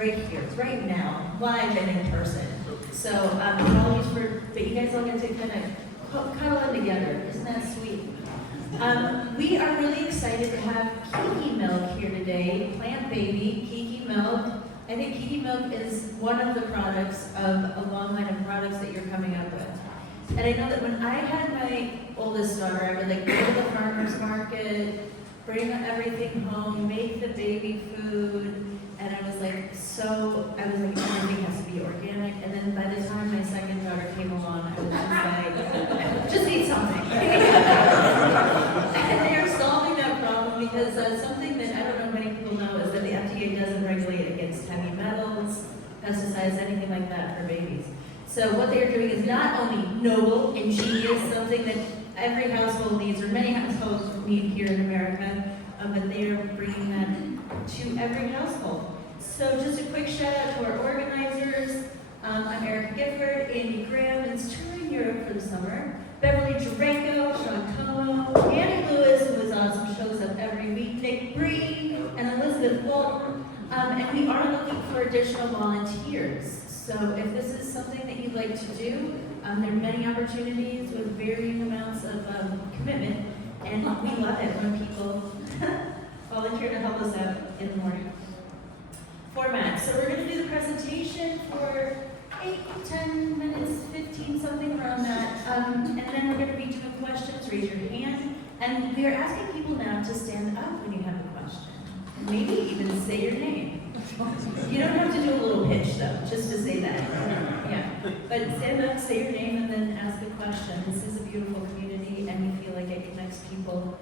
right here, right now, live and in person. So apologies but you guys all get to kind of cuddle in together. Isn't that sweet? We are really excited to have Kiki Milk here today, PlantBaby, Kiki Milk. I think Kiki Milk is one of the products of a long line of products that you're coming up with. And I know that when I had my oldest daughter, I would like go to the farmer's market, bring everything home, make the baby food, and I was like, everything has to be organic. And then by the time my second daughter came along, I was just like, just eat something. And they are solving that problem because something that I don't know many people know is that the FDA doesn't regulate against heavy metals, pesticides, anything like that for babies. So what they are doing is not only noble, ingenious, something that every household needs, or many households need here in America, but they are bringing that to every household. So just a quick shout out to our organizers. I'm Erica Gifford, Andy Graham is touring Europe for the summer. Beverly Durango, Sean Como, Annie Lewis, who is awesome, shows up every week, Nick Bree, and Elizabeth Walton. And we are looking for additional volunteers. So if this is something that you'd like to do, there are many opportunities with varying amounts of commitment, and we love it when people volunteer to help us out in the morning. Format. So we're going to do the presentation for 8, 10 minutes, 15, something around that, and then we're going to be doing questions. Raise your hand, and we are asking people now to stand up when you have a question, and maybe even say your name. You don't have to do a little pitch though, just to say that. Yeah, but stand up, say your name, and then ask a question. This is a beautiful community, and we feel like it connects people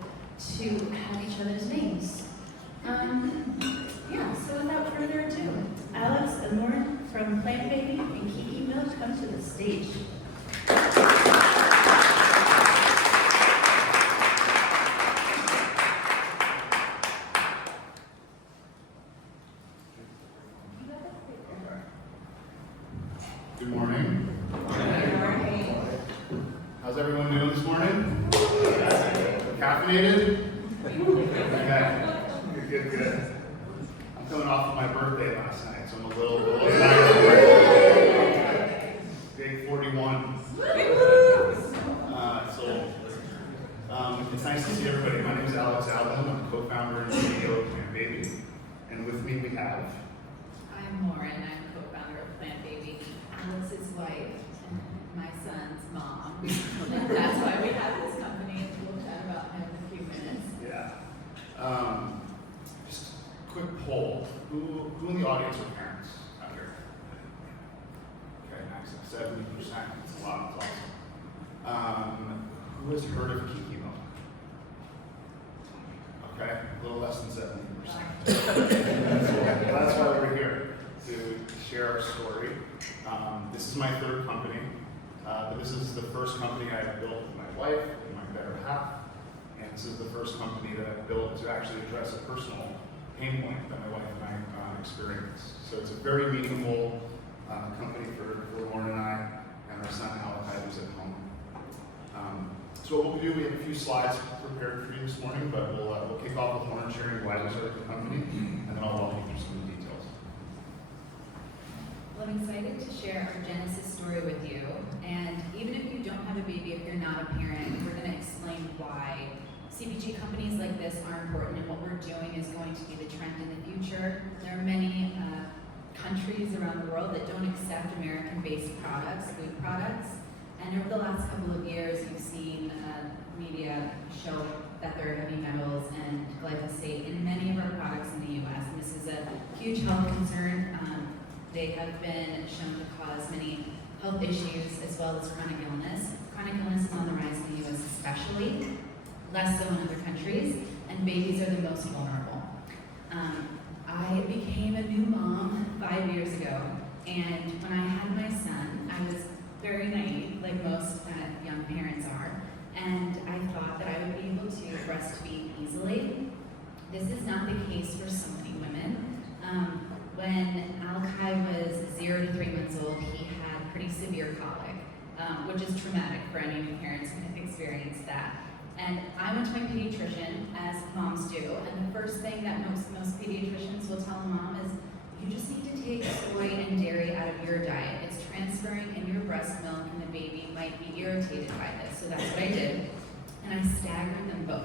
to have each other's names. Yeah, so without further ado, Alex and Lauren from PlantBaby and Kiki Milk come to the stage. Good morning. Good morning. How's everyone doing this morning? Caffeinated? Okay. Good. I'm coming off of my birthday last night, so I'm a little tired. Day 41. It's nice to see everybody. My name is Alex Abelin. I'm co-founder and CEO of PlantBaby. And with me we have... I'm Lauren. I'm co-founder of PlantBaby. Alex's wife and my son's mom. And that's why we have this company, and we'll chat about him in a few minutes. Yeah. Just a quick poll. Who in the audience are parents out here? Okay, nice. 70%. That's a lot. That's awesome. Who has heard of Kiki Milk? Okay, a little less than 70%. That's why we're here, to share our story. This is my third company, but this is the first company I built with my wife and my better half, and this is the first company that I built to actually address a personal pain point that my wife and I experienced. So it's a very meaningful company for Lauren and I, and our son Alec, who's at home. So what we'll do, we have a few slides prepared for you this morning, but we'll kick off with Lauren sharing why we started the company, and then I'll walk you through some of the details. Well, I'm excited to share our Genesis story with you. And even if you don't have a baby, if you're not a parent, we're going to explain why CPG companies like this are important, and what we're doing is going to be the trend in the future. There are many countries around the world that don't accept American-based products, food products. And over the last couple of years, you've seen media show that there are heavy metals and glyphosate in many of our products in the U.S. And this is a huge health concern. They have been shown to cause many health issues as well as chronic illness. Chronic illness is on the rise in the U.S. especially, less so in other countries, and babies are the most vulnerable. I became a new mom 5 years ago, and when I had my son, I was very naive, like most young parents are, and I thought that I would be able to breastfeed easily. This is not the case for so many women. When Alki was 0 to 3 months old, he had pretty severe colic, which is traumatic for any new parents who have experienced that. And I went to my pediatrician, as moms do, and the first thing that most pediatricians will tell a mom is, you you just need to take soy and dairy out of your diet. It's transferring in your breast milk and the baby might be irritated by this. So that's what I did. And I staggered them both.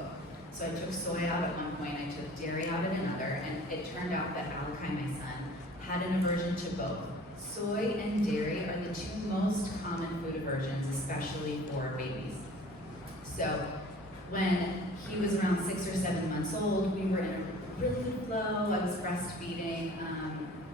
So I took soy out at one point, I took dairy out at another, and it turned out that Abelin, my son, had an aversion to both. Soy and dairy are the two most common food aversions, especially for babies. So when he was around 6 or 7 months old, we were in a really good flow. I was breastfeeding,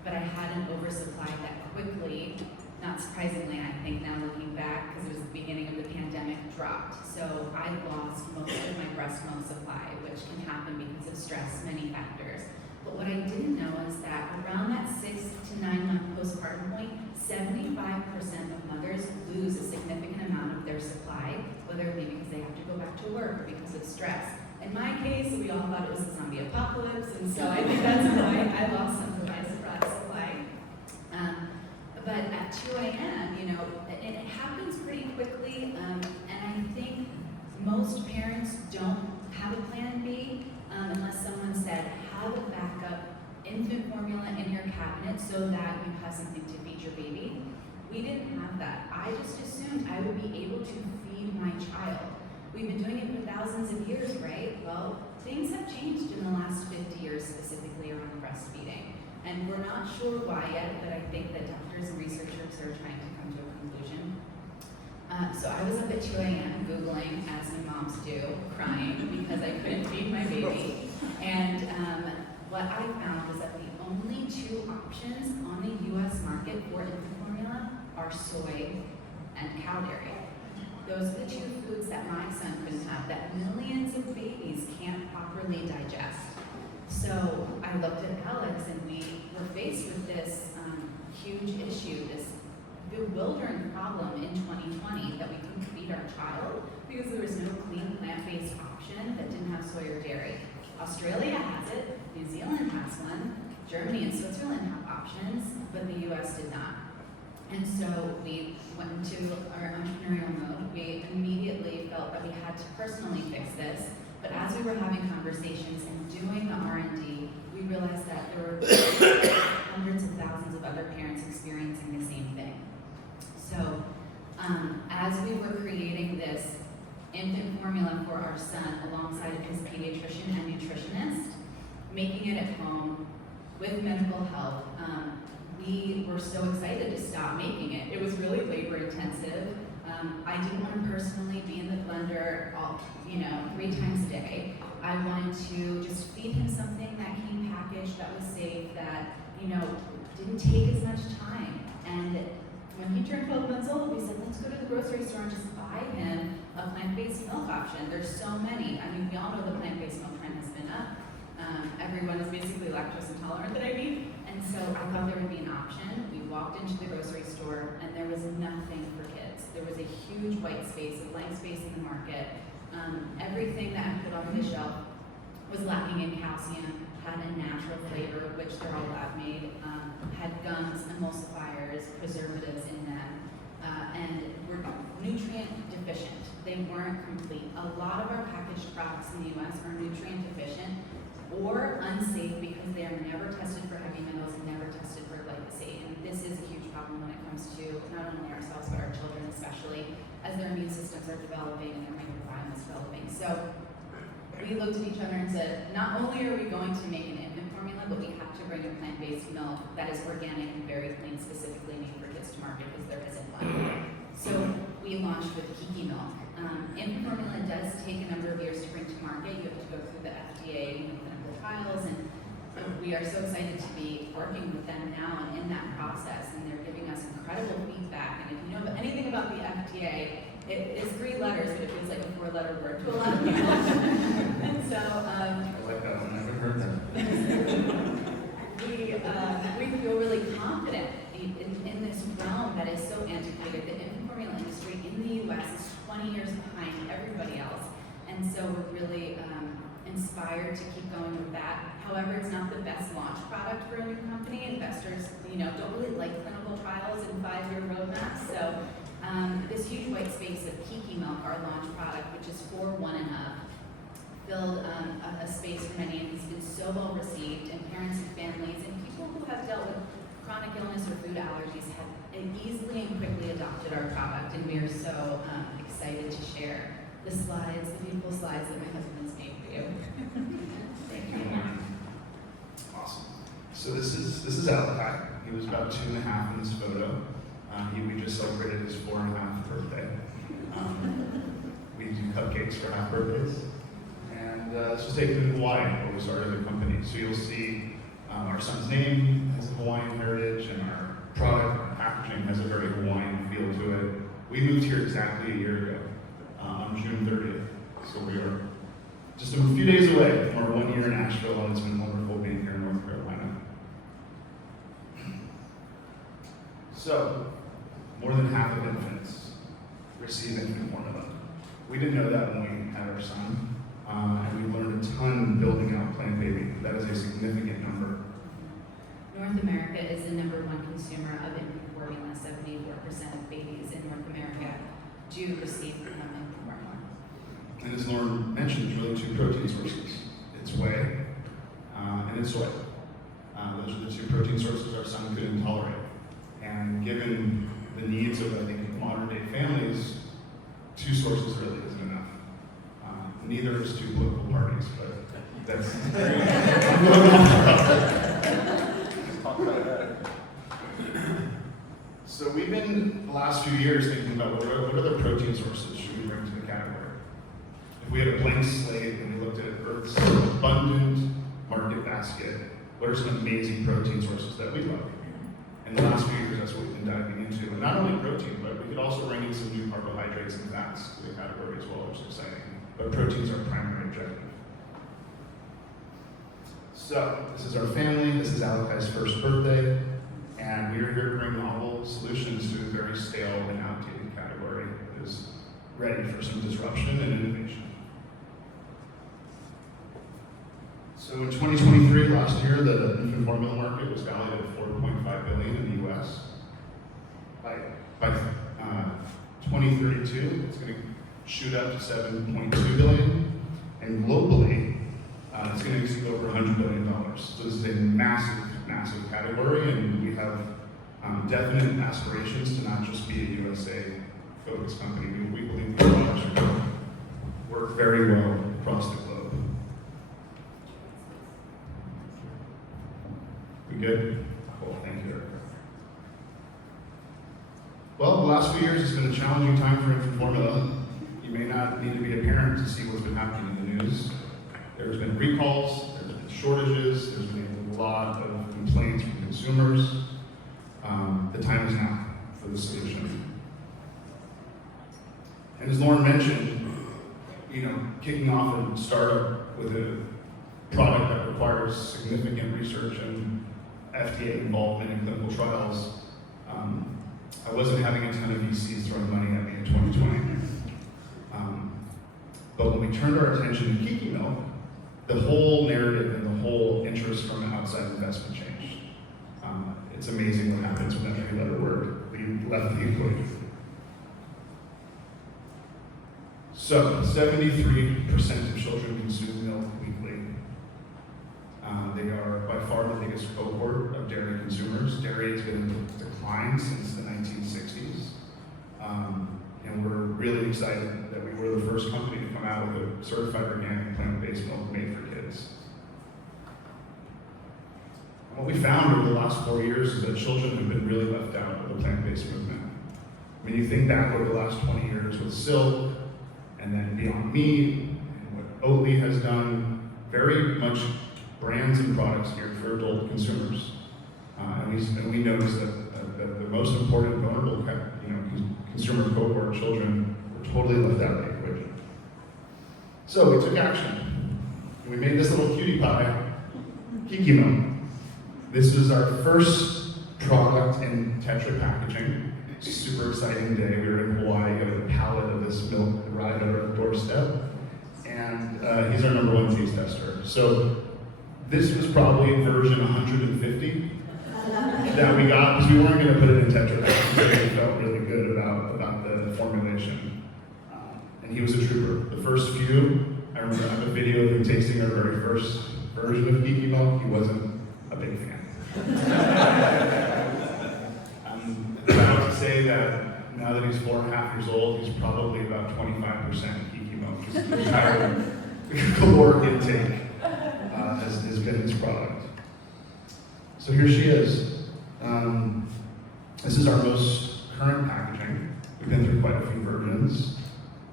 but I had an oversupply that quickly, not surprisingly, I think now looking back, because it was the beginning of the pandemic, dropped. So I lost most of my breast milk supply, which can happen because of stress, many factors. But what I didn't know is that around that 6 to 9 month postpartum point, 75% of mothers lose a significant amount of their supply, whether it be because they have to go back to work or because of stress. In my case, we all thought it was a zombie apocalypse, and so I think that's why I lost some of my supply. But at 2 a.m., you know, and it happens pretty quickly, and I think most parents don't have a plan B unless someone said, have a backup infant formula in your cabinet so that you have something to feed your baby. We didn't have that. I just assumed I would be able to feed my child. We've been doing it for thousands of years, right? Well, things have changed in the last 50 years, specifically around breastfeeding. And we're not sure why yet, but I think that doctors and researchers are trying to come to a conclusion. So I was up at 2 a.m. Googling, as my moms do, crying because I couldn't feed my baby. And what I found was that the only two options on the U.S. market for infant formula are soy and cow dairy. Those are the two foods that my son couldn't have, that millions of babies can't properly digest. So I looked at Alex, and we were faced with this huge issue, this bewildering problem in 2020 that we couldn't feed our child because there was no clean plant-based option that didn't have soy or dairy. Australia has it, New Zealand has one, Germany and Switzerland have options, but the US did not. And so we went into our entrepreneurial mode. We immediately felt that we had to personally fix this. But as we were having conversations and doing the R&D, we realized that there were hundreds of thousands of other parents experiencing the same thing. So as we were creating this infant formula for our son alongside of his pediatrician and nutritionist, making it at home with medical help, we were so excited to stop making it. It was really labor intensive. I didn't want to personally be in the blender 3 times a day. I wanted to just feed him something that came packaged, that was safe, that, didn't take as much time. And when he turned 12 months old, we said, let's go to the grocery store and just buy him a plant-based milk option. There's so many. I mean, we all know the plant-based milk trend has been up. Everyone is basically lactose intolerant that I meet. And so I thought there would be an option. We walked into the grocery store and there was nothing for kids. There was a huge white space, a blank space in the market. Everything that I put on the shelf was lacking in calcium, had a natural flavor, which they're all lab made, had gums, emulsifiers, preservatives in them, and were nutrient deficient. They weren't complete. A lot of our packaged products in the US are nutrient deficient or unsafe because they are never tested for heavy metals and never tested for glyphosate. And this is a huge problem when it comes to not only ourselves, but our children, especially as their immune systems are developing and their microbiome is developing. So we looked at each other and said, not only are we going to make an infant formula, but we have to bring a plant-based milk that is organic and very clean, specifically made for kids to market because there isn't one. So we launched with Kiki Milk. Infant formula does take a number of years to bring to market. You have to go through the FDA clinical trials, and we are so excited to be working with them now and in that process, and they're giving us incredible feedback. And if you know anything about the FDA, it is 3 letters, but it feels like a 4-letter word to a lot of people. And so I like that one. I haven't heard that. we feel really confident in this realm that is so antiquated. The infant formula industry in the U.S. is 20 years behind everybody else, and so we're really inspired to keep going with that. However, it's not the best launch product for a new company. Investors, don't really like clinical trials and 5-year roadmaps. So this huge white space of Kiki Milk, our launch product, which is for 1 and up, filled a space for many, and he's been so so well received, and parents and families and people who have dealt with chronic illness or food allergies have easily and quickly adopted our product, and we are so excited to share the slides, the beautiful slides that my husband's made for you. Thank you, Lauren. Awesome. So this is Abelin. He was about 2.5 in this photo. We just celebrated his 4.5 birthday. We do cupcakes for half birthdays. And this was taken in Hawaii where we started the company. So you'll see our son's name has a Hawaiian heritage, and our product, our packaging has a very Hawaiian feel to it. We moved here exactly a year ago, on June 30th. So we are just a few days away from our 1 year in Asheville, and it's been wonderful being here in North Carolina. So, more than half of infants receive infant formula. We didn't know that when we had our son, and we learned a ton building out PlantBaby. That is a significant number. North America is the #1 consumer of infant formula. 74% of babies in North America do receive infant formula. And as Lauren mentioned, there's really 2 protein sources. It's whey and it's soy. Those are the 2 protein sources our son couldn't tolerate. And given the needs of, I think, modern day families, 2 sources really isn't enough. Neither is 2 political parties, but that's... Talk about that. So we've been, the last few years, thinking about what other protein sources should we bring to the category. If we had a blank slate and we looked at Earth's abundant market basket, what are some amazing protein sources that we love? In the last few years, that's what we've been diving into. And not only protein, but we could also bring in some new carbohydrates and fats to the category as well, which is exciting. But protein's our primary objective. So, this is our family. This is Alikai's first birthday. And we are here to bring novel solutions to a very stale and outdated category that is ready for some disruption and innovation. So in 2023, last year, the infant formula market was valued at $4.5 billion in the US. By 2032, it's going to shoot up to $7.2 billion, and globally, it's going to exceed over $100 billion. So this is a massive, massive category, and we have definite aspirations to not just be a USA-focused company. We believe the products are going to work very well across the globe. We good? Cool, thank you. Well, the last few years has been a challenging time for infant formula. You may not need to be a parent to see what's been happening in the news. There's been recalls, there's been shortages, there's been a lot of complaints from consumers. The time is now for the solution. And as Lauren mentioned, kicking off a startup with a product that requires significant research and FDA involvement in clinical trials, I wasn't having a ton of VCs throwing money at me in 2020. But when we turned our attention to Kiki Milk, the whole narrative and the whole interest from outside investment changed. It's amazing what happens when that three-letter word left the equation. So, 73% of children consume milk weekly. They are by far the biggest cohort of dairy consumers. Dairy has been in decline since the 1960s. And we're really excited that we were the first company to come out with a certified organic plant-based milk made for kids. What we found over the last 4 years is that children have been really left out of the plant-based movement. I mean, you think back over the last 20 years with Silk, and then Beyond Meat, and what Oatly has done, very much brands and products geared for adult consumers. And we noticed that the most important vulnerable consumer cohort, children, were totally left out of the equation. So we took action. We made this little cutie pie, Kiki Milk. This was our first product in Tetra packaging. Super exciting day. We were in Hawaii, got a pallet of this milk arrived at our doorstep. And he's our #1 taste tester. So this was probably version 150 that we got, because we weren't going to put it in Tetra packaging. We felt really good about the formulation. And he was a trooper. The first few, I remember I have a video of him tasting our very first version of Kiki Milk, he wasn't a big fan. I'm proud to say that now that he's 4.5 years old, he's probably about 25% Kiki Milk. His entire caloric intake has been his product. So here she is. This is our most current packaging. We've been through quite a few versions.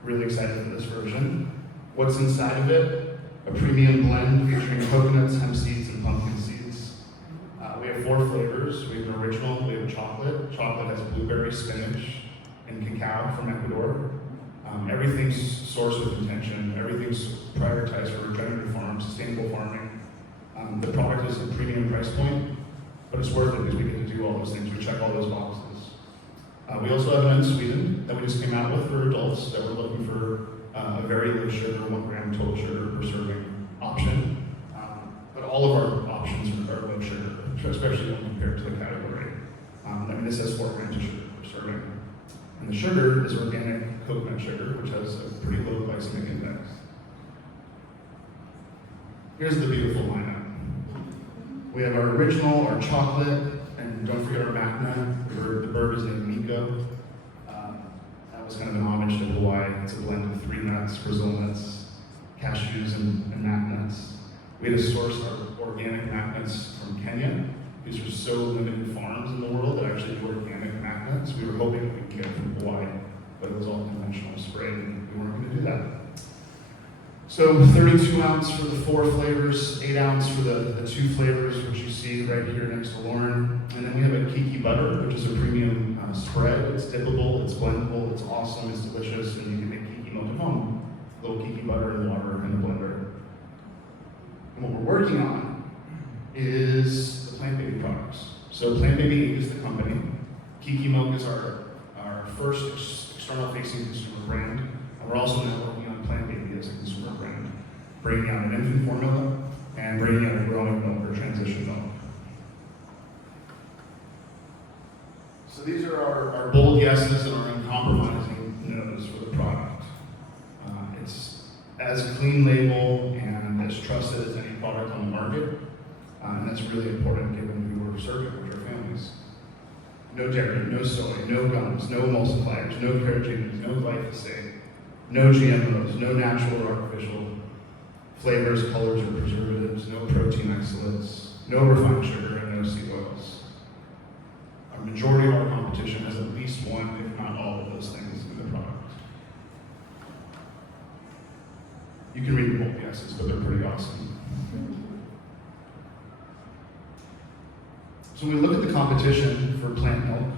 Really excited for this version. What's inside of it? A premium blend featuring coconuts, hemp seeds, and pumpkin seeds. We have 4 flavors. We have an original, we have chocolate. Chocolate has blueberry, spinach, and cacao from Ecuador. Everything's sourced with intention. Everything's prioritized for regenerative farms, sustainable farming. The product is a premium price point, but it's worth it because we get to do all those things. We check all those boxes. We also have an unsweetened that we just came out with for adults that we're looking for a very low sugar, 1 gram total sugar per serving option. But all of our options are low sugar, especially when compared to the category. This has 4 grams of sugar per serving. And the sugar is organic coconut sugar, which has a pretty low glycemic index. Here's the beautiful lineup. We have our original, our chocolate, and don't forget our magna. The bird is named Miko. That was kind of an homage to Hawaii. It's a blend of 3 nuts, Brazil nuts, cashews, and mac nuts. We had to source our organic mac nuts from Kenya. These are so limited farms in the world that actually do organic mac nuts. We were hoping we could get it from Hawaii, but it was all conventional spray, and we weren't going to do that. So 32 ounce for the 4 flavors, 8 ounce for the 2 flavors, which you see right here next to Lauren. And then we have a Kiki butter, which is a premium spread. It's dippable, it's blendable, it's awesome, it's delicious, and you can make Kiki Milk at home. A little Kiki butter and water in the blender. And what we're working on is the PlantBaby products. So PlantBaby is the company. Kiki Milk is our first external-facing consumer brand. And we're also now working on PlantBaby as a consumer brand, bringing out an infant formula and bringing out a growing milk or transition milk. So these are our bold yeses and our uncompromising no's for the product. It's as clean label and as trusted as any product on the market, and that's really important given who we're serving, which are families. No dairy, no soy, no gums, no emulsifiers, no carcinogens, no glyphosate, no GMOs, no natural or artificial flavors, colors, or preservatives, no protein isolates, no refined sugar, and no seed oils. A majority of our competition has at least one, if not all of those things in the product. You can read the bold yeses, but they're pretty awesome. So when we look at the competition for plant milk,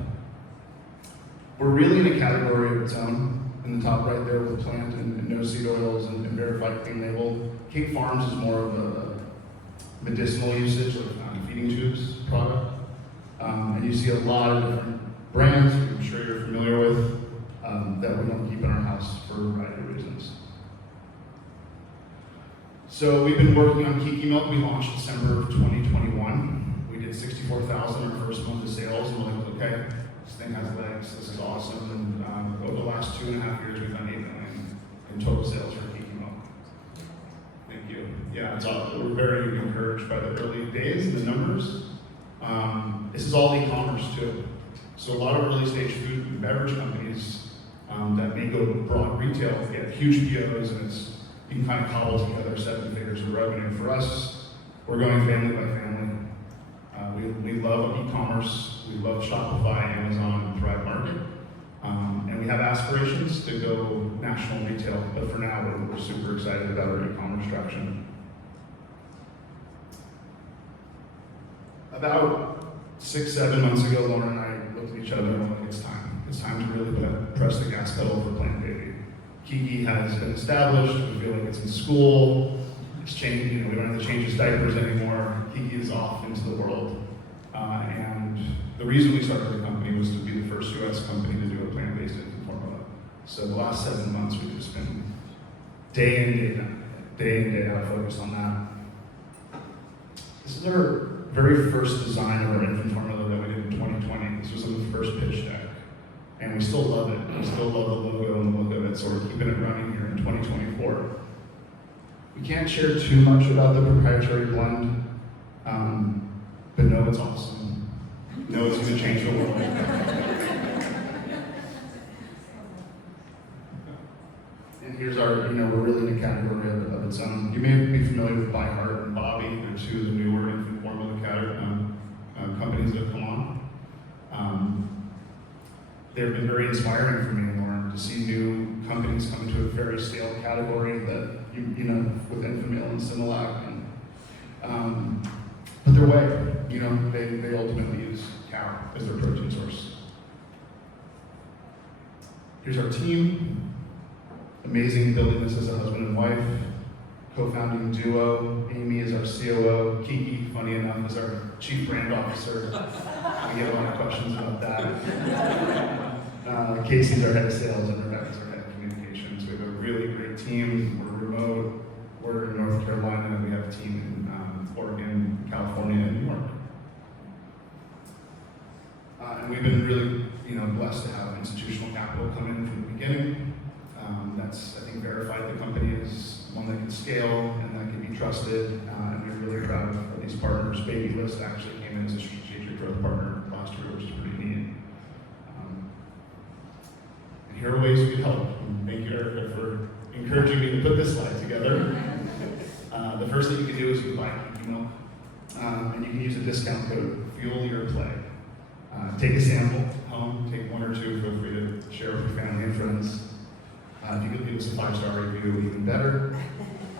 we're really in a category of its own. In the top right there with the plant and no seed oils and verified clean label. Cake Farms is more of a medicinal usage, like feeding tubes product. And you see a lot of different brands, I'm sure you're familiar with, that we don't keep in our house for a variety of reasons. So we've been working on Kiki Milk. We launched December of 2021. We did 64,000 our first month of sales, and we're like, okay, this thing has legs, this is awesome. And over the last 2.5 years, we've done $8 million in total sales for Kiki Milk. Thank you. Yeah, it's awesome. We're very encouraged by the early days and the numbers. This is all e-commerce too. So a lot of early stage food and beverage companies that may go broad retail get huge POs, and you can kind of cobble together 7 figures of revenue. For us, we're going family by family. We love e-commerce, we love Shopify, Amazon, and Thrive Market. And we have aspirations to go national retail, but for now, we're super excited about our e-commerce traction. About 6-7 months ago, Lauren and I looked at each other and were like, it's time. It's time to really press the gas pedal for PlantBaby. Kiki has been established, we feel like it's in school, it's changed, we don't have to change his diapers anymore. Kiki is off into the world. And the reason we started the company was to be the first US company to do a plant-based infant formula. So the last 7 months, we've just been day in, day out focused on that. This is our very first design of our infant formula that we did in 2020. This was on the first pitch deck. And we still love it. We still love the logo and the look of it, so we're keeping it running here in 2024. We can't share too much about the proprietary blend, but know it's awesome. Know it's going to change the world. And here's our, we're really in a category of its own. You may be familiar with By Heart and Bobby. They're two of the newer infant formula companies that have come on. They've been very inspiring for me and Lauren to see new companies come into a very stale category that, with infant meal and Similac. But their way, they ultimately use cow as their protein source. Here's our team. Amazing building this as a husband and wife. Co-founding duo. Amy is our COO. Kiki, funny enough, is our chief brand officer. We get a lot of questions about that. Casey's our head of sales and Rebecca's our head of communications. We have a really great team. We're remote. We're in North Carolina. We have a team in Oregon, California, and New York. And we've been really, blessed to have institutional capital come in from the beginning. That's, I think, verified the company as one that can scale and that can be trusted. And we're really proud of these partners. Baby List actually came in as a strategic growth partner last year, which is pretty neat. And here are ways we can help. Thank you, Erica, for encouraging me to put this slide together. The first thing you can do is you can buy Kiki Milk. And you can use a discount code, Fuel Your Play. Take a sample home, take one or two, feel free to share with your family and friends. If you could leave us a 5-star review, even better.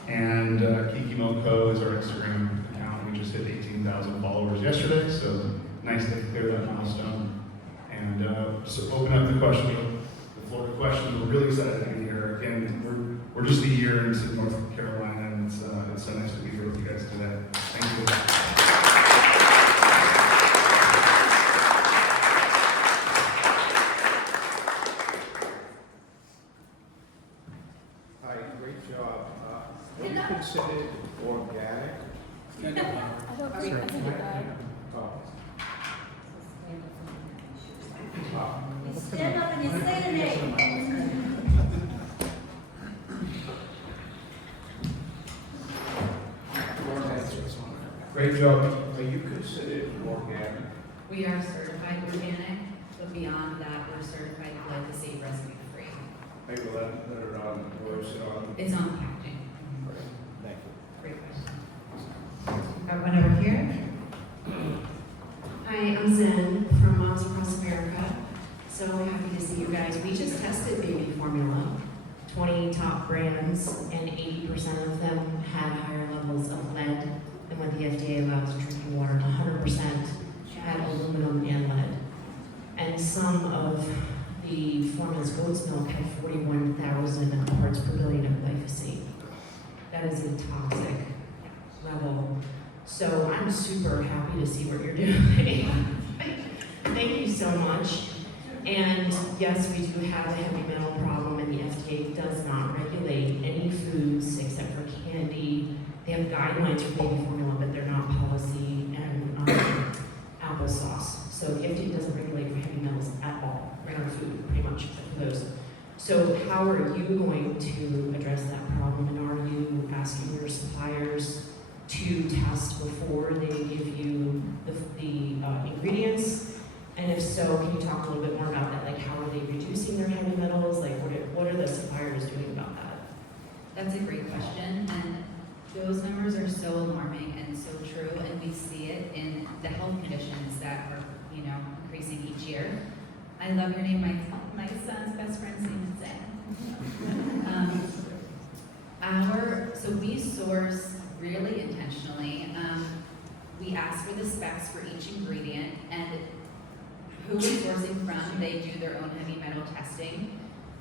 And Kiki Milk Co. is our Instagram account. We just hit 18,000 followers yesterday, so nice to clear that milestone. And so open up the floor to questions. We're really excited to be here. Again, we're just a year into North Carolina, and it's so nice to be here with you guys today. Thank you. Considered organic? Stand up and you say the name. Great job. Are you considered organic? We are certified organic, but beyond that, we're certified glyphosate residue free. Hey, well, let it on, or is it on? It's on packaging. Thank you. Great question. Got one over here. Hi, I'm Zen from Moms Across America. So happy to see you guys. We just tested baby formula, 20 top brands, and 80% of them had higher levels of lead than what the FDA allows in drinking water. 100% had aluminum and lead. And some of the formulas, goat's milk, had 41,000 parts per billion of glyphosate. That is a toxic level. So I'm super happy to see what you're doing. Thank you so much. And yes, we do have a heavy metal problem, and the FDA does not regulate any foods except for candy. They have guidelines for baby formula, but they're not policy, and applesauce. So the FDA doesn't regulate for heavy metals at all, right on food, pretty much, except for those. So how are you going to address that problem, and are you asking your suppliers to test before they give you the ingredients? And if so, can you talk a little bit more about that? Like, how are they reducing their heavy metals? Like, what are the suppliers doing about that? That's a great question, and those numbers are so alarming and so true, and we see it in the health conditions that are, increasing each year. I love your name. My son's best friend's name is Zen. So we source really intentionally. We ask for the specs for each ingredient, and who we're sourcing from, they do their own heavy metal testing.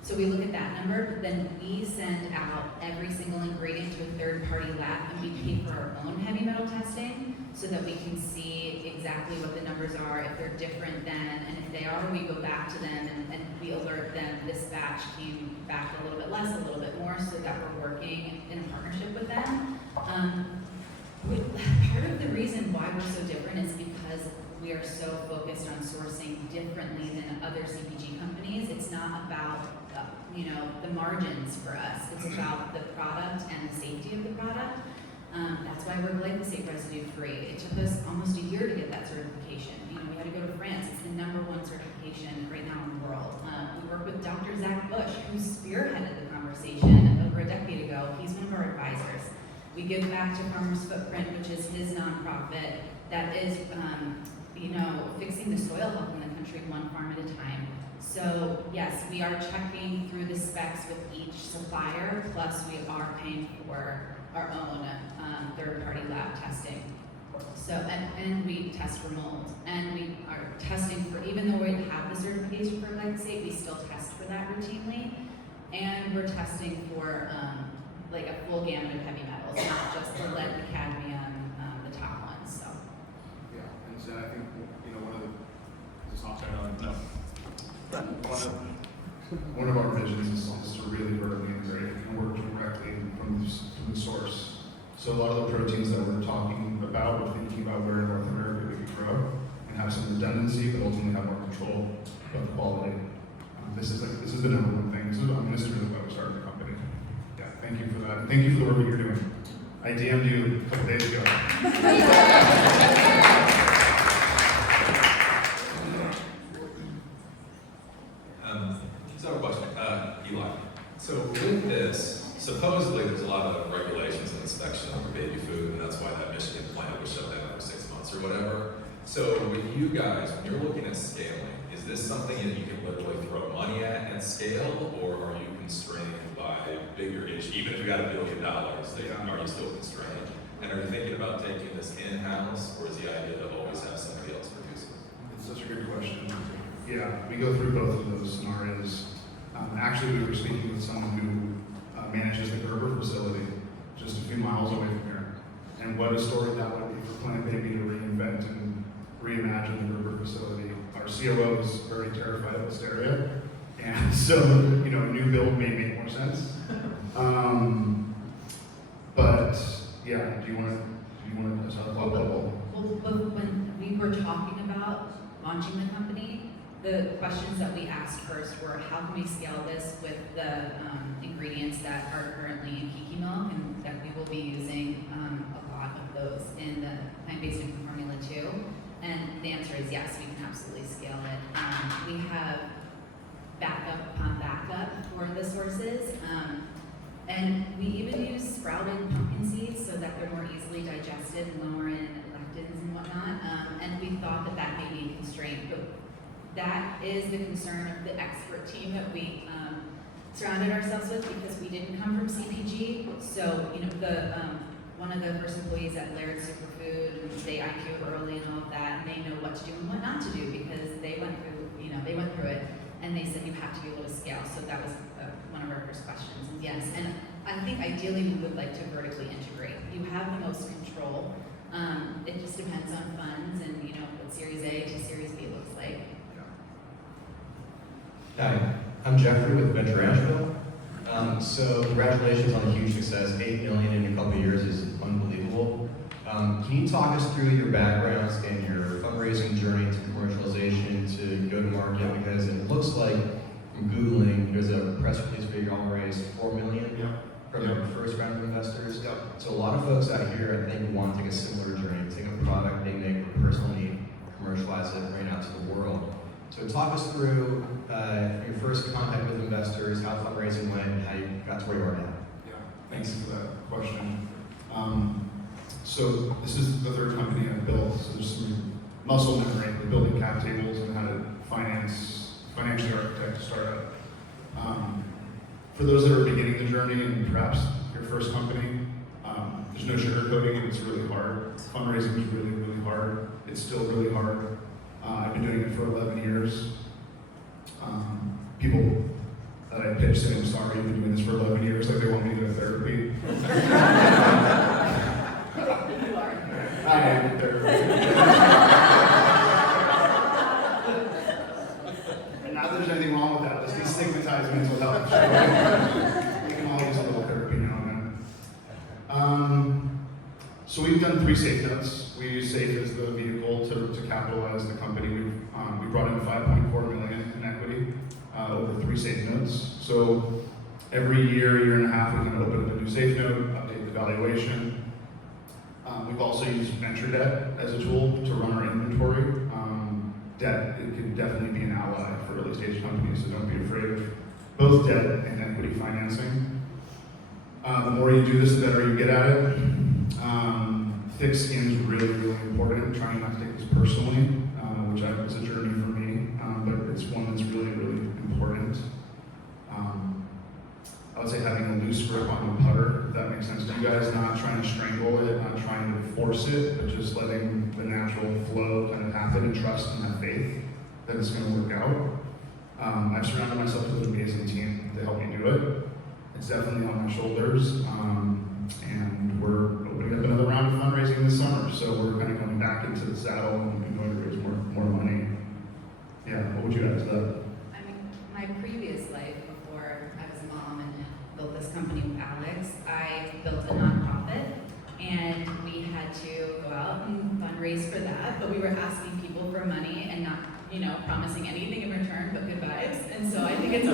So we look at that number, then we send out every single ingredient to a third-party lab, and we pay for our own heavy metal testing so that we can see exactly what the numbers are, if they're different than, and if they are, we go back to them and we alert them, this batch came back a little bit less, a little bit more, so that we're working in a partnership with them. Part of the reason why we're so different is because we are so focused on sourcing differently than other CPG companies. It's not about the margins for us. It's about the product and the safety of the product. That's why we're glyphosate residue free. It took us almost a year to get that certification. We had to go to France. It's the #1 certification right now in the world. We work with Dr. Zach Bush, who spearheaded the conversation over a decade ago. He's one of our advisors. We give back to Farmers Footprint, which is his nonprofit that is, fixing the soil health in the country one farm at a time. So yes, we are checking through the specs with each supplier, plus we are paying for our own third-party lab testing. So, and we test for mold, and we are testing for, even though we have the certification for glyphosate, we still test for that routinely, and we're testing for like a full gamut of heavy metals, not just the lead, the cadmium, the top ones. So. Yeah, and so I think one of the is this not turn on? No. One of our visions is to really vertically integrate and work directly from the source. So a lot of the proteins that we're talking about, we're thinking about where in North America we could grow and have some redundancy, but ultimately have more control of the quality. This is the #1 thing. This is really why we started the company. Yeah, thank you for that. And thank you for the work that you're doing. I DM'd you a couple days ago. So I have a question, Eli. So with this, supposedly there's a lot of regulations and inspection for baby food, and that's why that Michigan plant was shut down for 6 months or whatever. So with you guys, when you're looking at scaling, is this something that you can literally throw money at scale, or are you constrained by bigger issues? Even if you got $1 billion, are you still constrained? And are you thinking about taking this in-house, or is the idea to always have somebody else produce it? It's such a good question. Yeah, we go through both of those scenarios. Actually, we were speaking with someone who manages the Gerber facility just a few miles away from here. And what a story that would be for PlantBaby to reinvent and reimagine the Gerber facility. Our COO is very terrified of this area. And so, a new build may make more sense. But yeah, do you want to talk about that? Well, when we were talking about launching the company, the questions that we asked first were, how can we scale this with the ingredients that are currently in Kiki Milk, and that we will be using a lot of those in the plant-based infant formula too? And the answer is yes, we can absolutely scale it. We have backup upon backup for the sources, and we even use sprouted pumpkin seeds so that they're more easily digested and lower in lectins and whatnot. And we thought that may be a constraint, but that is the concern of the expert team that we surrounded ourselves with, because we didn't come from CPG. So, one of the first employees at Laird Superfood, they IQ early and all of that, and they know what to do and what not to do, because they went through it, and they said you have to be able to scale. So that was one of our first questions. And yes, and I think ideally we would like to vertically integrate. You have the most control. It just depends on funds and what Series A to Series B looks like. Hi, I'm Jeffrey with Venture Asheville. So congratulations on the huge success. 8 million in a couple of years is unbelievable. Can you talk us through your backgrounds and your fundraising journey to commercialization to go to market? Because it looks like from Googling, there's a press release where you all raised 4 million from your first round of investors. So a lot of folks out here, I think, want to take a similar journey, take a product they make for personal need, commercialize it, bring it out to the world. So talk us through your first contact with investors, how fundraising went, and how you got to where you are now. Yeah, thanks for that question. So this is the third company I've built, so there's some muscle memory with building cap tables and how to financially architect a startup. For those that are beginning the journey and perhaps your first company, there's no sugarcoating it, it's really hard. Fundraising is really, really hard. It's still really hard. I've been doing it for 11 years. People that I pitch say, I'm sorry, you've been doing this for 11 years, like they want me to go to therapy. I am in therapy. And not that there's anything wrong with that, let's destigmatize mental health. We can all use a little therapy now and then. So we've done 3 safe notes. We use SAFE as the vehicle to capitalize the company. We brought in $5.4 million in equity. over 3 safe notes. So every year and a half, we can open up a new safe note, update the valuation. We've also used venture debt as a tool to run our inventory. Debt, it can definitely be an ally for early stage companies, so don't be afraid of both debt and equity financing. The more you do this, the better you get at it. Thick skin is really, really important. Trying not to take this personally, which was a journey for me, but it's one that's really, really important. I would say having a loose grip on the putter, if that makes sense to you guys, not trying to strangle it, not trying to force it, but just letting the natural flow kind of happen and trust and have faith that it's going to work out. I've surrounded myself with an amazing team to help me do it. It's definitely on my shoulders, and we're opening up another round of fundraising this summer, so we're kind of going back into the saddle and going to raise more money. Yeah, what would you add to that? I mean, my previous life, before I was a mom and built this company with Alex, I built a nonprofit, and we had to go out and fundraise for that, but we were asking people for money and not, promising anything in return but good vibes. And so I think it's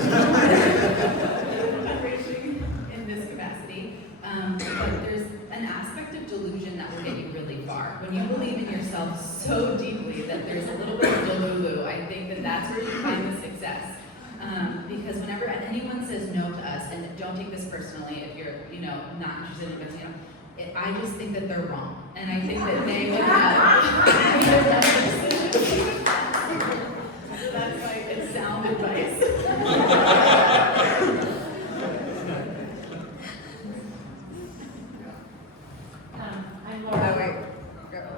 fundraising in this capacity. But there's an aspect of delusion that will get you really far. When you believe in yourself so deeply that there's a little bit of delulu, I think that that's where you find the success. Because whenever anyone says no to us, and don't take this personally if you're, not interested in investing, I just think that they're wrong. And I think that they would have that's like it's sound advice. I'm Laura.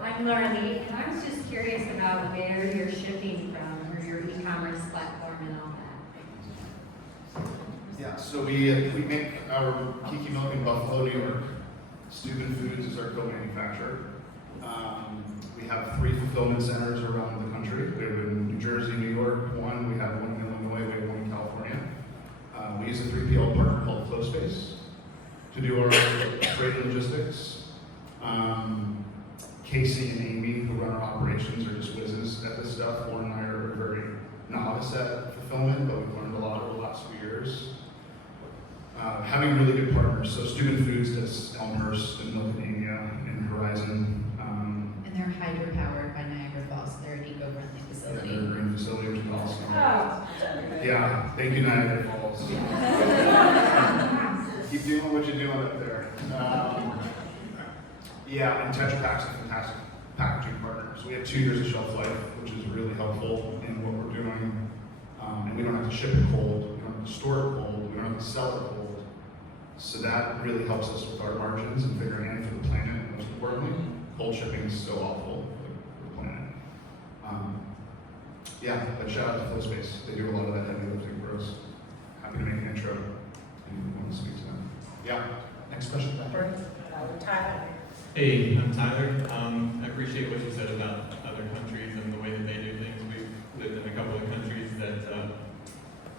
I'm Laura Lee, and I was just curious about where you're shipping from, or your e-commerce platform and all that. Yeah, so we make our Kiki Milk in Buffalo, New York. Steuben Foods is our co-manufacturer. We have 3 fulfillment centers around the country. We have in New Jersey, New York, one. We have one in Illinois. We have one in California. We use a 3PL partner called FlowSpace to do our freight and logistics. Casey and Amy, who run our operations, are just whizzes at this stuff. Lauren and I are very novice at fulfillment, but we've learned a lot over the last few years. Having really good partners. So Steuben Foods does Elmhurst and Milkenamia and Horizon. And they're hydropowered by Niagara Falls. They're an eco-friendly facility. Yeah, they're a green facility, which is awesome. Oh. Yeah, thank you, Niagara Falls. Keep doing what you're doing up there. Yeah, and Tetra Pak's a fantastic packaging partner. So we have 2 years of shelf life, which is really helpful in what we're doing. And we don't have to ship it cold, we don't have to store it cold, we don't have to sell it cold. So that really helps us with our margins and figuring out for the planet, and most importantly, cold shipping is so awful for the planet. Yeah, but shout out to FlowSpace. They do a lot of that heavy lifting for us. Happy to make an intro if you want to speak to them. Yeah, next question. Tyler. Hey, I'm Tyler. I appreciate what you said about other countries and the way that they do things. We've lived in a couple of countries that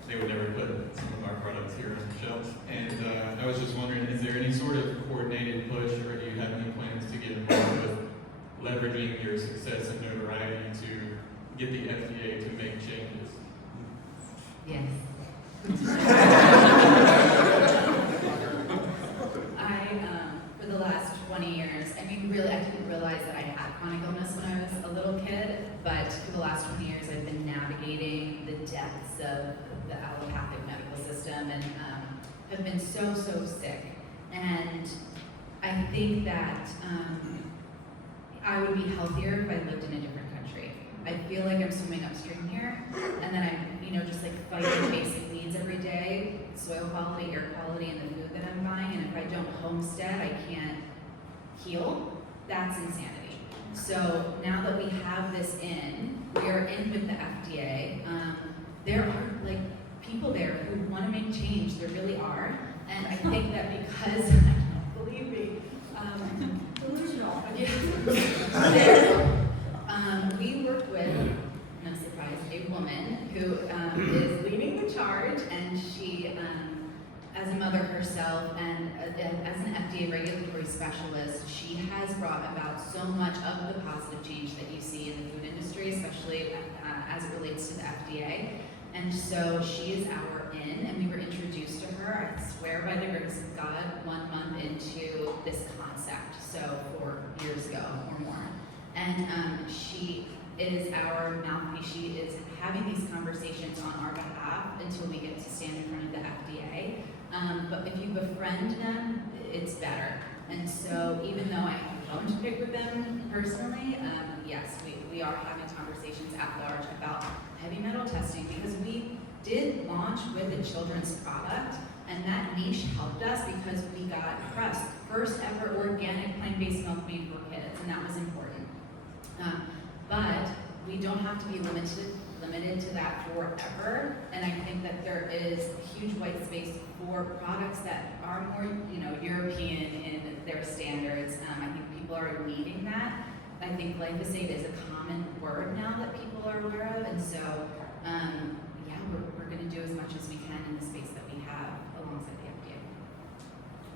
they would never put some of our products here on the shelves. And I was just wondering, is there any sort of coordinated push, or do you have any plans to get involved with leveraging your success and notoriety to get the FDA to make changes? Yes. For the last 20 years, really, I didn't realize that I had chronic illness when I was a little kid, but for the last 20 years, I've been navigating the depths of the allopathic medical system and have been so sick. And I think that I would be healthier if I lived in a different country. I feel like I'm swimming upstream here, and then I'm, just like fighting basic needs every day, soil quality, air quality, and the food that I'm buying. And if I don't homestead, I can't heal. That's insanity. So now that we have this we are in with the FDA. There are like people there who want to make change. There really are, and I think that because believe me, delusional. We work with, no surprise, a woman who is leading the charge, and she, as a mother herself and as an FDA regulatory specialist, she has brought about so much of the positive change that you see in the food industry, especially as it relates to the FDA. And so she is our in, and we were introduced to her, I swear by the grace of God, 1 month into this concept, so 4 years ago or more. And she is our mouthpiece. She is having these conversations on our behalf until we get to stand in front of the FDA. But if you befriend them, it's better. And so even though I don't pick with them personally, yes, we are having conversations at large about heavy metal testing, because we did launch with a children's product, and that niche helped us because we got pressed. First ever organic plant-based milk made for kids, and that was important. But we don't have to be limited to that forever, and I think that there is huge white space for products that are more, European in their standards. I think people are needing that. I think glyphosate is a common word now that people are aware of, and so, yeah, we're going to do as much as we can in the space that we have alongside the FDA.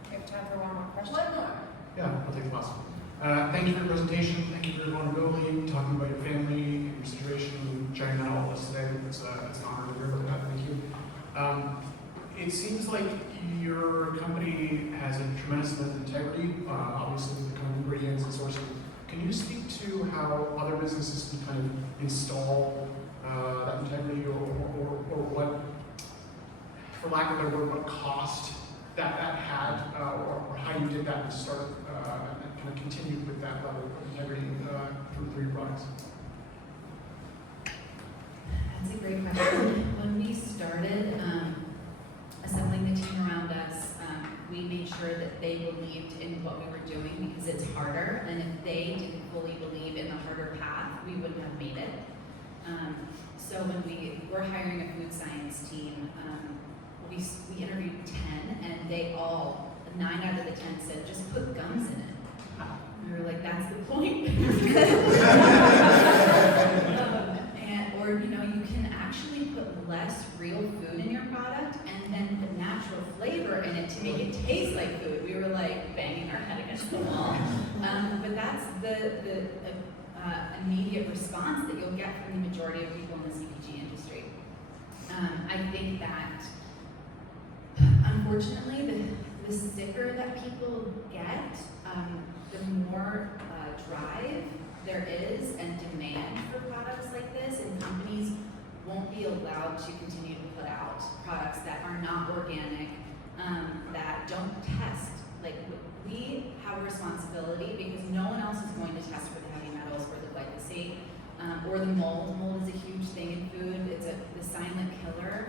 We have time for one more question. One more. Yeah, I'll take the last one. Thank you for your presentation. Thank you for your vulnerability, talking about your family, your situation, sharing that all with us today. It's an honor to hear about that. Thank you. It seems like your company has a tremendous amount of integrity, obviously with the kind of ingredients and sourcing. Can you speak to how other businesses can kind of install that integrity, or what, for lack of a better word, what cost that had, or how you did that to start and kind of continued with that level of integrity through your products? That's a great question. When we started assembling the team around us, we made sure that they believed in what we were doing, because it's harder, and if they didn't fully believe in the harder path, we wouldn't have made it. So when we were hiring a food science team, we interviewed 10, and they all, 9 out of the 10 said, just put gums in it. And we were like, that's the point. Or you can actually put less real food in your product and then put natural flavor in it to make it taste like food. We were like banging our head against the wall. But that's the immediate response that you'll get from the majority of people in the CPG industry. I think that, unfortunately, the sicker that people get, the more drive there is and demand for products like this, and companies won't be allowed to continue to put out products that are not organic, that don't test. Like, we have a responsibility, because no one else is going to test for the heavy metals or the glyphosate or the mold. Mold is a huge thing in food. It's the silent killer.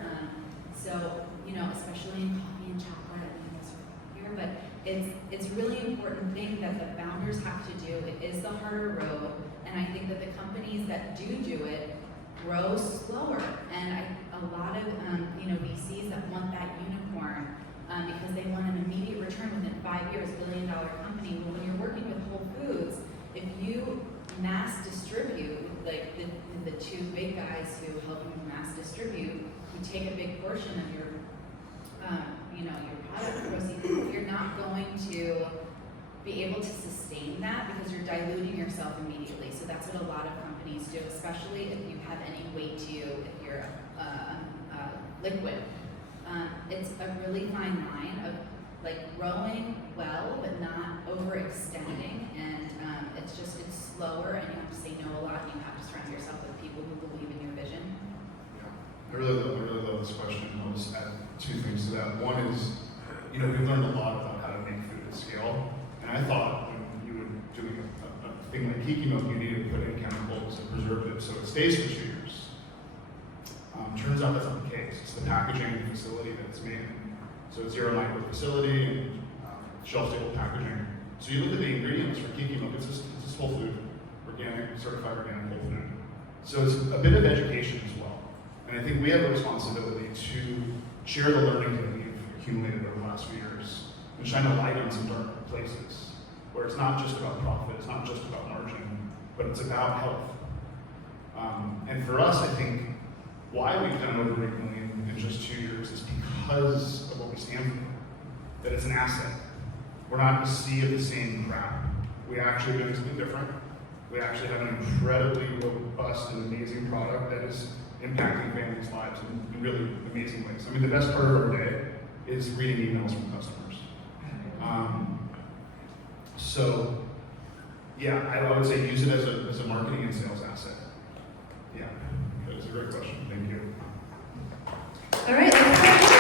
So, especially in coffee and chocolate, I mean, that's here, but it's really important thing that the founders have to do. It is the harder road, and I think that the companies that do it grow slower. And a lot of VCs that want that unicorn because they want an immediate return within 5 years, $1 billion company. Well, when you're working with Whole Foods, if you mass distribute, like the two big guys who help you mass distribute, who take a big portion of your your product proceeds, you're not going to be able to sustain that, because you're diluting yourself immediately. So that's what a lot of companies do, especially if you have any weight to you, if you're liquid. It's a really fine line of growing well, but not overextending. And it's slower, and you have to say no a lot, and you have to surround yourself with people who believe in your vision. Yeah, I really love this question. I'll just add 2 things to that. One is, we've learned a lot about how to make food at scale. And I thought when you were doing a thing like Kiki Milk, you needed to put in chemicals and preservatives so it stays for 2 years. Turns out that's not the case. It's the packaging facility that it's made in. So it's 0 micro facility and shelf-stable packaging. So you look at the ingredients for Kiki Milk, it's just whole food, organic, certified organic whole food. So it's a bit of education as well. And I think we have a responsibility to share the learning that we've accumulated over the last few years and shine a light on some dark places where it's not just about profit, it's not just about margin, but it's about health. And for us, I think why we've done over $8 million in just 2 years is because of what we stand for. That it's an asset. We're not a sea of the same crap. We actually do something different. We actually have an incredibly robust and amazing product that is impacting families' lives in really amazing ways. I mean, the best part of our day is reading emails from customers. So, yeah, I would say use it as a marketing and sales asset. Yeah, that is a great question. Thank you. All right, let's go.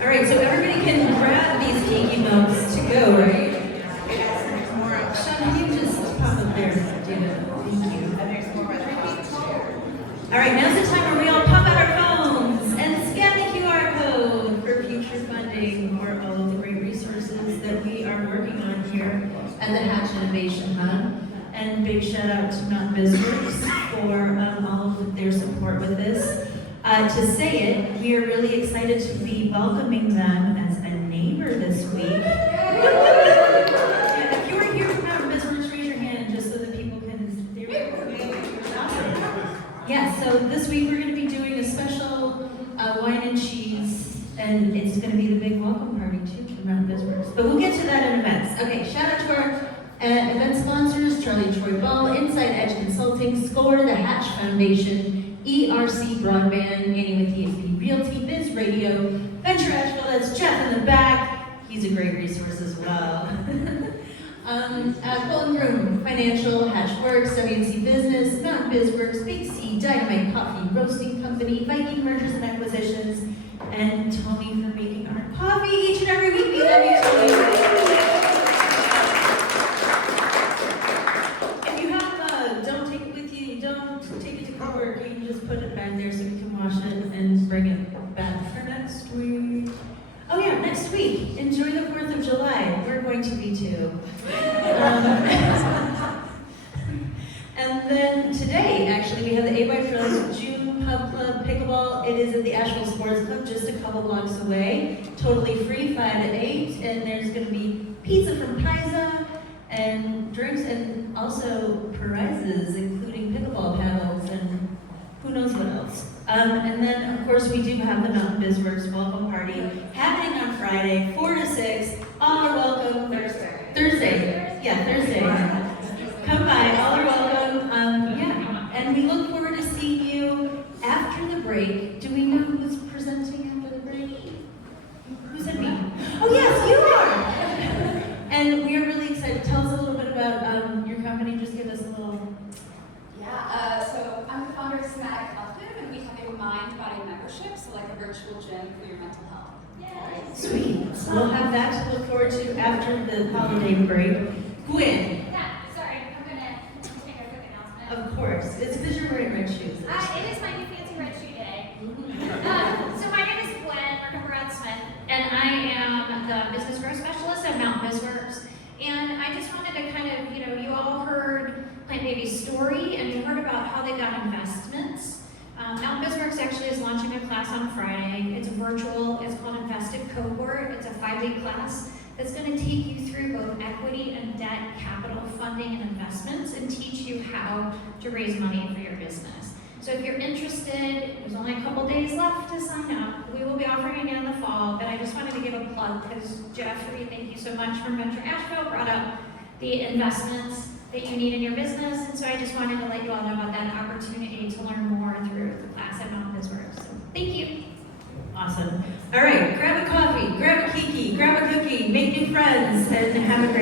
All right, so everybody can grab these Kiki Milks to go, right? Sean, can you just pop up there? Thank you. All right, now's the time where we all pop out our phones and scan the QR code for future funding for all of the great resources that we are working on here at the Hatch Innovation Hub. And big shout out to Mount Bisworks for all of their support with this. To say it, we are really excited to be welcoming them as a neighbor this week. Yeah, if you were here from Mount Bisworks, raise your hand just so that people can. There we go. Yeah, so this week we're going to be doing a special wine and cheese, and it's going to be the big welcome party too for Mount Bisworks. But we'll get to that in events. Okay, shout out to our event sponsors: Charlie Troy Ball, Inside Edge Consulting, SCORE, the Hatch Foundation, ERC Broadband, Annie with ESP Realty, Biz Radio, Venture Asheville, that's Jeff in the back. He's a great resource as well. Colin Groom, Financial, Hatchworks, WNC Business, Mount Bisworks, Big C, Dynamite Coffee, Roasting Company, Viking Mergers and Acquisitions, and Tony for making our coffee each and every week. We love you, Tony. If you have, don't take it with you, don't take it to cowork, you can just put it back there so we can wash it and bring it back for next week. Oh yeah, next week, enjoy the 4th of July. We're going to be too. And then today, actually, we have the 8x12 June Pub Club Pickleball. It is at the Asheville Sports Club, just a couple blocks away. Totally free, 5 to 8. And there's going to be pizza from Pisa and drinks and also prizes, including pickleball paddles and who knows what else. And then, of course, we do have the Mountain Bisworks welcome party happening on Friday, 4 to 6. All are welcome. Thursday. Yeah, Thursday. Come by. All are welcome. Yeah. And we look forward to seeing you after the break. Do we know who's presenting after the break? Who said me? Oh, yes, you are. And we are really excited. Tell us a little bit about your company. Just give us a little. Yeah, so I'm the founder of adulthood, and we have a mind-body membership, so like a virtual gym for your mental health. Yay. Sweet. We'll have that to look forward to after the holiday break. Gwen. Yeah, sorry, I'm gonna make a quick announcement. Of course. It's because you're wearing red shoes. It is my new fancy red shoe day. So my name is Gwen, working for Brad Smith, and I am the business growth specialist at Mount Bisworks. And I just wanted to kind of, you all heard PlantBaby's story, and you heard about how they got investments. Mount Bisworks actually is launching a class on Friday. It's virtual. It's called Invested Cohort. It's a 5-week class that's going to take you through both equity and debt, capital funding, and investments, and teach you how to raise money for your business. So if you're interested, there's only a couple days left to sign up. We will be offering again in the fall, but I just wanted to give a plug because Jeffrey, thank you so much from Venture Asheville, brought up the investments that you need in your business, and so I just wanted to let you all know about that opportunity to learn more through the class at Mount Bisworks. So thank you. Awesome. All right, grab a coffee, grab a Kiki, grab a cookie, make new friends, and have a